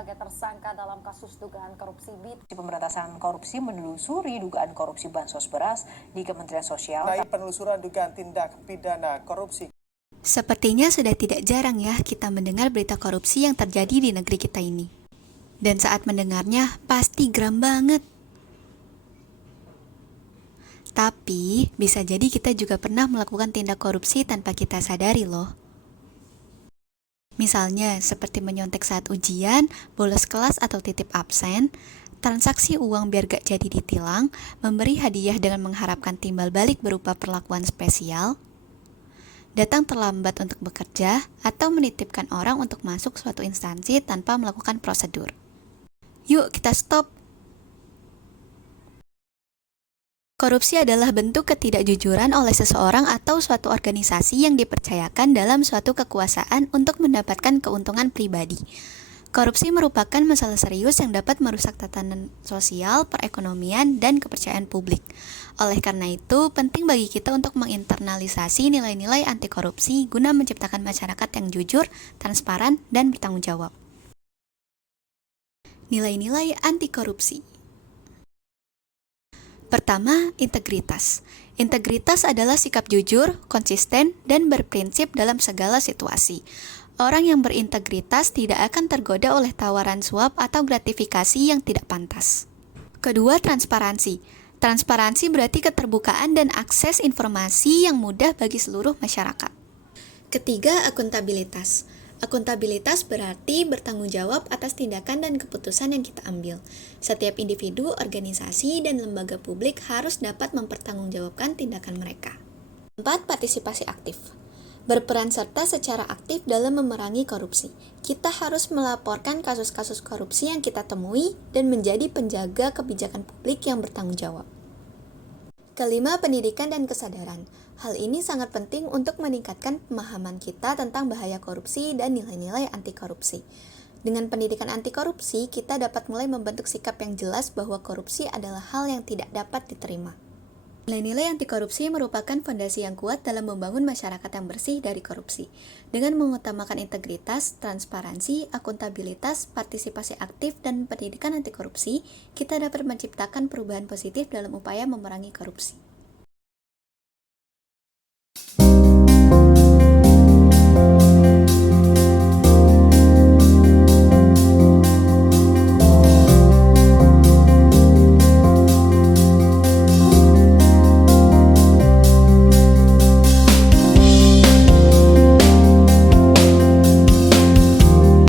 sebagai tersangka dalam kasus dugaan korupsi BIT. Pemberantasan Korupsi menelusuri dugaan korupsi bansos beras di Kementerian Sosial. Penelusuran dugaan tindak pidana korupsi. Sepertinya sudah tidak jarang ya kita mendengar berita korupsi yang terjadi di negeri kita ini. Dan saat mendengarnya pasti geram banget. Tapi bisa jadi kita juga pernah melakukan tindak korupsi tanpa kita sadari loh. Misalnya seperti menyontek saat ujian, bolos kelas atau titip absen, transaksi uang biar gak jadi ditilang, memberi hadiah dengan mengharapkan timbal balik berupa perlakuan spesial, datang terlambat untuk bekerja, atau menitipkan orang untuk masuk suatu instansi tanpa melakukan prosedur. Yuk kita stop! Korupsi adalah bentuk ketidakjujuran oleh seseorang atau suatu organisasi yang dipercayakan dalam suatu kekuasaan untuk mendapatkan keuntungan pribadi. Korupsi merupakan masalah serius yang dapat merusak tatanan sosial, perekonomian, dan kepercayaan publik. Oleh karena itu, penting bagi kita untuk menginternalisasi nilai-nilai anti korupsi guna menciptakan masyarakat yang jujur, transparan, dan bertanggung jawab. Nilai-nilai anti korupsi. Pertama, integritas. Integritas adalah sikap jujur, konsisten, dan berprinsip dalam segala situasi. Orang yang berintegritas tidak akan tergoda oleh tawaran suap atau gratifikasi yang tidak pantas. Kedua, transparansi. Transparansi berarti keterbukaan dan akses informasi yang mudah bagi seluruh masyarakat. Ketiga, akuntabilitas. Akuntabilitas berarti bertanggung jawab atas tindakan dan keputusan yang kita ambil. Setiap individu, organisasi, dan lembaga publik harus dapat mempertanggungjawabkan tindakan mereka. 4. Partisipasi aktif. Berperan serta secara aktif dalam memerangi korupsi. Kita harus melaporkan kasus-kasus korupsi yang kita temui dan menjadi penjaga kebijakan publik yang bertanggung jawab. Kelima, pendidikan dan kesadaran. Hal ini sangat penting untuk meningkatkan pemahaman kita tentang bahaya korupsi dan nilai-nilai anti korupsi. Dengan pendidikan anti korupsi, kita dapat mulai membentuk sikap yang jelas bahwa korupsi adalah hal yang tidak dapat diterima. Nilai-nilai anti korupsi merupakan fondasi yang kuat dalam membangun masyarakat yang bersih dari korupsi. Dengan mengutamakan integritas, transparansi, akuntabilitas, partisipasi aktif, dan pendidikan anti korupsi, kita dapat menciptakan perubahan positif dalam upaya memerangi korupsi.